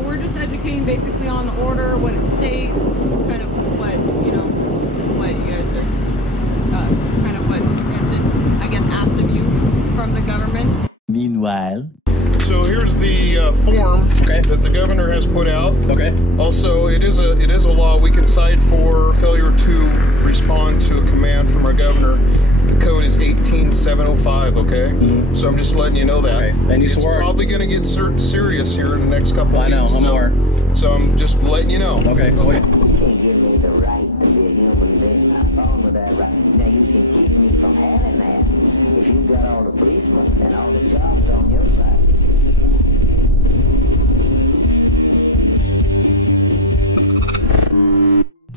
we're just educating basically on the order, what it states, kind of what, you know, what you guys are, kind of what has been, I guess, asked of you from the government. Meanwhile. So here's the form that the governor has put out. Also, it is a law. We can cite for failure to respond to a command from our governor. The code is 18705. So I'm just letting you know that. And you it's swore probably going to get serious here in the next couple of weeks. I know. I'm aware. So I'm just letting you know. You can't give me the right to be a human being. I'm fine with that right. Now you can keep me from having that if you've got all the policemen and all the jobs on your side.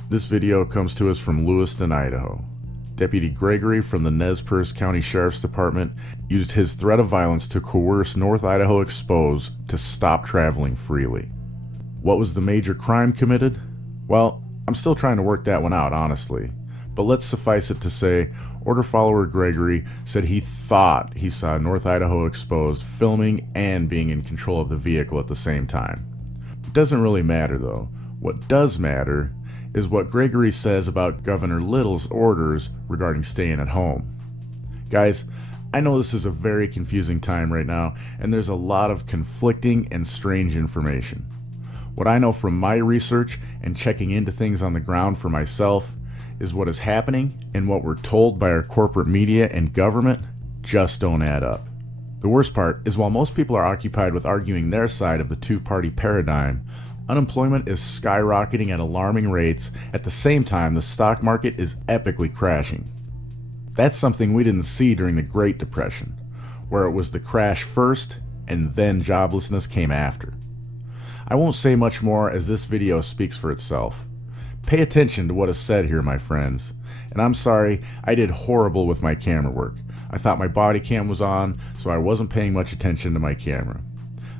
This video comes to us from Lewiston, Idaho. Deputy Gregory from the Nez Perce County Sheriff's Department used his threat of violence to coerce North Idaho Exposed to stop traveling freely. What was the major crime committed? Well, I'm still trying to work that one out, honestly. But let's suffice it to say, order follower Gregory said he thought he saw North Idaho Exposed filming and being in control of the vehicle at the same time. It doesn't really matter though. What does matter is what Gregory says about Governor Little's orders regarding staying at home. Guys, I know this is a very confusing time right now, and there's a lot of conflicting and strange information. What I know from my research and checking into things on the ground for myself is what is happening and what we're told by our corporate media and government just don't add up. The worst part is while most people are occupied with arguing their side of the two-party paradigm, unemployment is skyrocketing at alarming rates. At the same time, the stock market is epically crashing. That's something we didn't see during the Great Depression, where it was the crash first and then joblessness came after. I won't say much more as this video speaks for itself. Pay attention to what is said here, my friends. And I'm sorry, I did horrible with my camera work. I thought my body cam was on, so I wasn't paying much attention to my camera.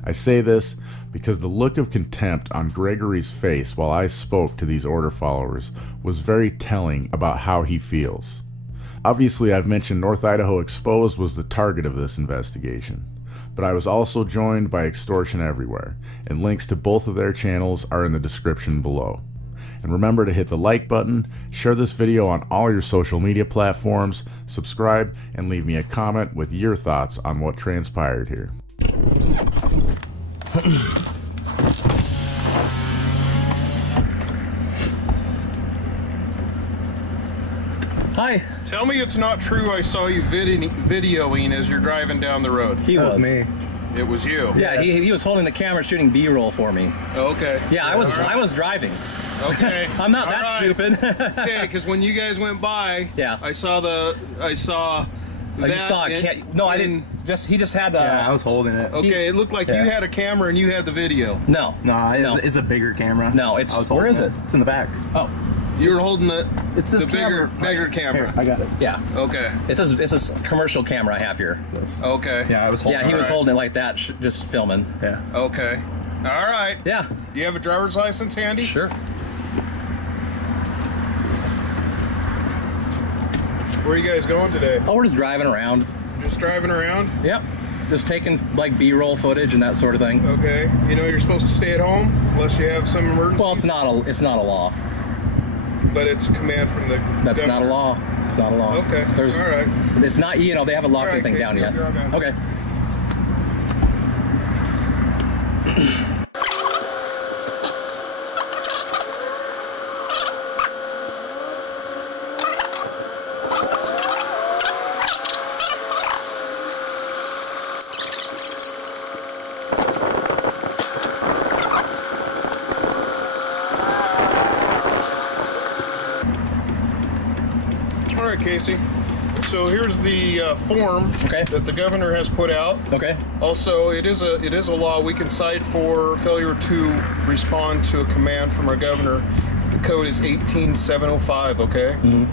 I say this because the look of contempt on Gregory's face while I spoke to these order followers was very telling about how he feels. Obviously, I've mentioned North Idaho Exposed was the target of this investigation, but I was also joined by Extortion Everywhere, and links to both of their channels are in the description below. And remember to hit the like button, share this video on all your social media platforms, subscribe, and leave me a comment with your thoughts on what transpired here. Hi. Tell me it's not true I saw you videoing as you're driving down the road. He was me. It was you. Yeah, he was holding the camera shooting B-roll for me. Okay. Yeah, I was driving. Okay. I'm not that stupid. Okay, because when you guys went by, I saw you saw no, I didn't. He just had. Yeah, I was holding it. Okay, it looked like you had a camera and you had the video. No, it's a bigger camera. No, it's where is it? It's in the back. Oh, you were holding the bigger camera. Here, I got it. Yeah. Okay. It's a commercial camera I have here. Okay. Yeah, I was holding. Yeah, he was holding it like that, just filming. Yeah. Okay. All right. Yeah. Do you have a driver's license handy? Sure. Where are you guys going today? Oh, we're just driving around. Just driving around? Yep. Just taking like B-roll footage and that sort of thing. Okay. You know you're supposed to stay at home unless you have some emergency. Well, it's not a law. But it's a command from the That's not a law. It's not a law. Okay. All right. It's not, they haven't locked anything down yet. Okay. All right, Casey. So here's the form that the governor has put out. Also, it is a law. We can cite for failure to respond to a command from our governor. The code is 18705.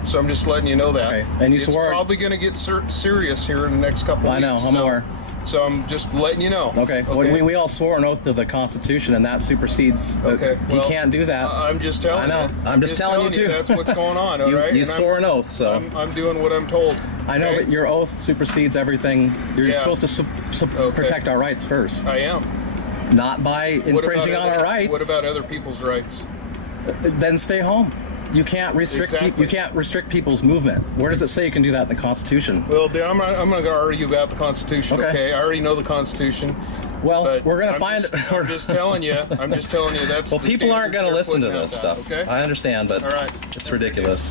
So I'm just letting you know that. And you it's swore probably going to get serious here in the next couple of weeks. I know. I'm aware. So I'm just letting you know. Okay. We all swore an oath to the Constitution, and that supersedes. You can't do that. I'm just telling you. I know. I'm just telling you too. That's what's going on. All right. You swore an oath, so I'm doing what I'm told. I know, but your oath supersedes everything. You're supposed to protect our rights first. I am. Not by infringing on our rights. What about other people's rights? Then stay home. You can't restrict. Exactly. You can't restrict people's movement. Where does it say you can do that in the Constitution? Well, I'm not going to argue about the Constitution. Okay, I already know the Constitution. Well, we're going to find it. I'm just telling you. I'm just telling you that's. Well, people aren't going to listen to this stuff. Okay. I understand, but it's ridiculous.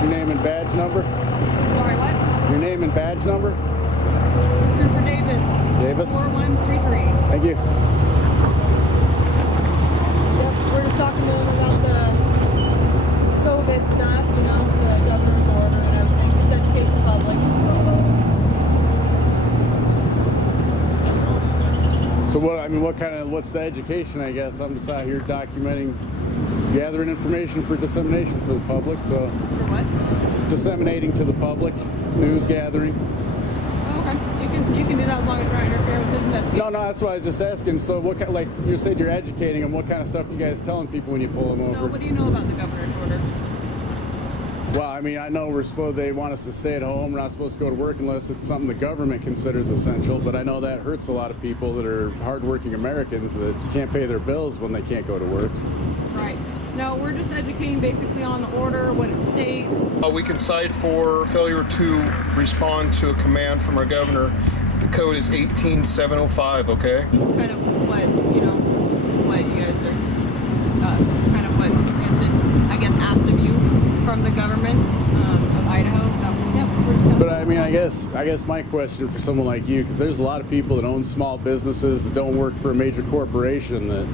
Your name and badge number? Sorry, what? Your name and badge number? Trooper Davis. Davis? 4133. Thank you. Yep, we're just talking to them about the COVID stuff, you know, the governor's order and everything, just educate the public. So what's the education, I guess? I'm just out here documenting, gathering information for dissemination for the public, so. For what? Disseminating to the public, news gathering. Oh, okay. You can do that as long as you're not interfering with this investigation. No, that's why I was just asking. So what kind, like you said you're educating them, what kind of stuff you guys telling people when you pull them over? So what do you know about the governor's order? Well, I mean, I know they want us to stay at home. We're not supposed to go to work unless it's something the government considers essential, but I know that hurts a lot of people that are hardworking Americans that can't pay their bills when they can't go to work. Right. No, we're just educating basically on the order, what it states. We can cite for failure to respond to a command from our governor. The code is 18705, okay? Kind of what, you know, what you guys are, kind of what has been, I guess, asked of you from the government of Idaho. So, yep, we're just gonna. But I mean, I guess my question for someone like you, because there's a lot of people that own small businesses that don't work for a major corporation that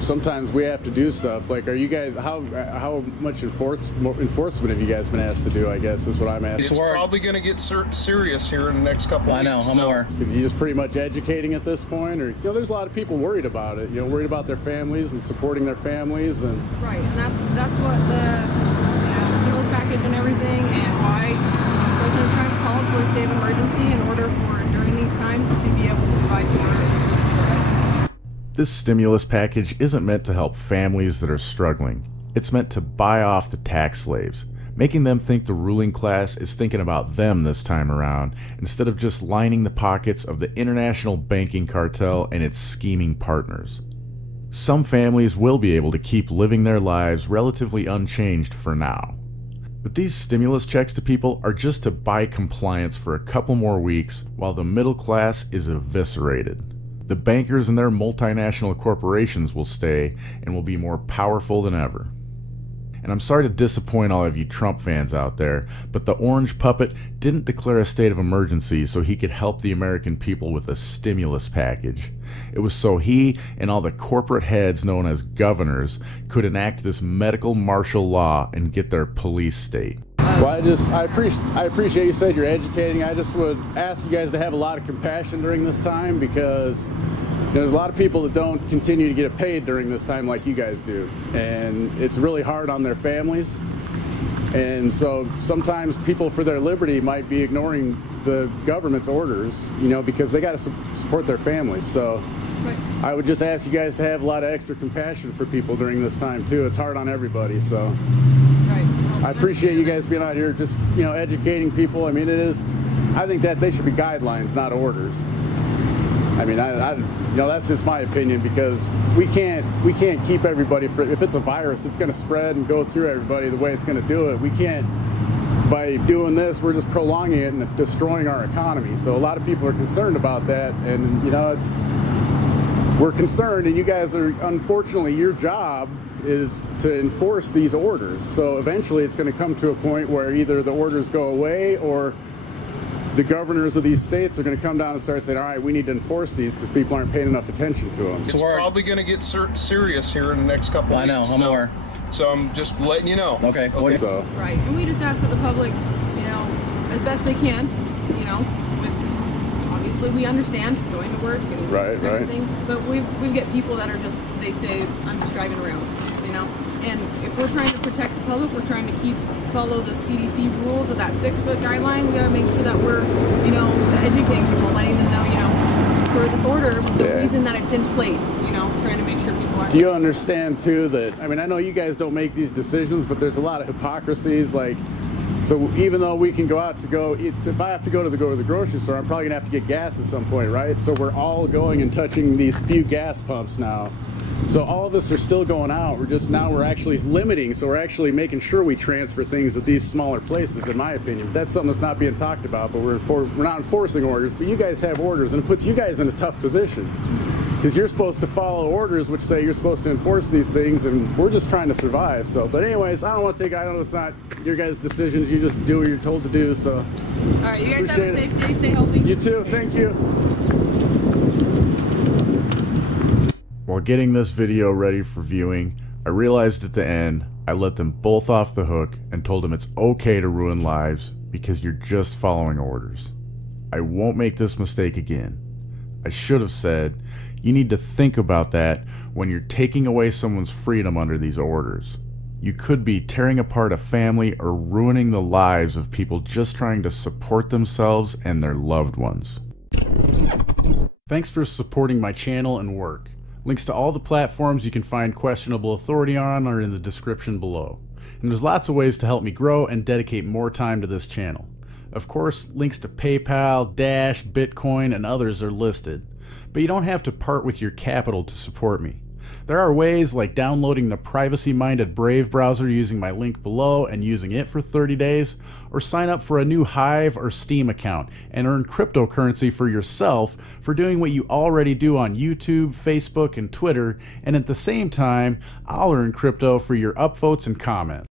sometimes we have to do stuff. Like, are you guys, how much enforcement have you guys been asked to do, I guess, is what I'm asking. It's probably going to get serious here in the next couple of weeks. I know, I'm aware. You just pretty much educating at this point? Or, you know, there's a lot of people worried about it, you know, worried about their families and supporting their families. And right, and that's what the, you know, stimulus package and everything, and why President Trump called for a state of emergency in order for, during these times, to be able to provide for assistance. This stimulus package isn't meant to help families that are struggling. It's meant to buy off the tax slaves, making them think the ruling class is thinking about them this time around, instead of just lining the pockets of the international banking cartel and its scheming partners. Some families will be able to keep living their lives relatively unchanged for now. But these stimulus checks to people are just to buy compliance for a couple more weeks while the middle class is eviscerated. The bankers and their multinational corporations will stay and will be more powerful than ever. And I'm sorry to disappoint all of you Trump fans out there, but the orange puppet didn't declare a state of emergency so he could help the American people with a stimulus package. It was so he and all the corporate heads known as governors could enact this medical martial law and get their police state. Well, I appreciate you said you're educating. I just would ask you guys to have a lot of compassion during this time, because there's a lot of people that don't continue to get paid during this time like you guys do, and it's really hard on their families. And so sometimes people for their liberty might be ignoring the government's orders, you know, because they got to support their families. So I would just ask you guys to have a lot of extra compassion for people during this time too. It's hard on everybody. So I appreciate you guys being out here just, you know, educating people. I mean, I think that they should be guidelines, not orders. I mean, you know, that's just my opinion, because we can't keep everybody if it's a virus, it's going to spread and go through everybody the way it's going to do it. We can't, by doing this, we're just prolonging it and destroying our economy. So a lot of people are concerned about that, and you know, we're concerned, and you guys are, unfortunately, your job is to enforce these orders. So eventually it's going to come to a point where either the orders go away, or the governors of these states are going to come down and start saying, all right, we need to enforce these because people aren't paying enough attention to them. It's probably going to get serious here in the next couple of weeks. I know, I'm aware. So I'm just letting you know. Okay. So. Right, and we just ask that the public, you know, as best they can, you know, with obviously we understand going to work and everything, but we get people that are just, they say, I'm just driving around, you know? And if we're trying to protect the public, we're trying to follow the CDC rules of that 6-foot guideline, we gotta make sure that we're, you know, educating people, letting them know, you know, for this order, the reason that it's in place, you know, trying to make sure people are. Do you understand too that, I mean, I know you guys don't make these decisions, but there's a lot of hypocrisies, like, so even though we can go out to go eat, if I have to go to the grocery store, I'm probably gonna have to get gas at some point, right? So we're all going and touching these few gas pumps now. So all of us are still going out. We're actually limiting, so we're actually making sure we transfer things at these smaller places, in my opinion. But that's something that's not being talked about, but we're not enforcing orders, but you guys have orders, and it puts you guys in a tough position. Because you're supposed to follow orders which say you're supposed to enforce these things, and we're just trying to survive. So, but anyways, I know it's not your guys' decisions. You just do what you're told to do. So, all right, you guys have a safe day. Stay healthy. You too. Thank you. While getting this video ready for viewing, I realized at the end I let them both off the hook and told them it's okay to ruin lives because you're just following orders. I won't make this mistake again. I should have said, you need to think about that when you're taking away someone's freedom under these orders. You could be tearing apart a family or ruining the lives of people just trying to support themselves and their loved ones. Thanks for supporting my channel and work. Links to all the platforms you can find questionable authority on are in the description below. And there's lots of ways to help me grow and dedicate more time to this channel. Of course, links to PayPal, Dash, Bitcoin, and others are listed. But you don't have to part with your capital to support me. There are ways like downloading the privacy-minded Brave browser using my link below and using it for 30 days, or sign up for a new Hive or Steam account and earn cryptocurrency for yourself for doing what you already do on YouTube, Facebook, and Twitter, and at the same time, I'll earn crypto for your upvotes and comments.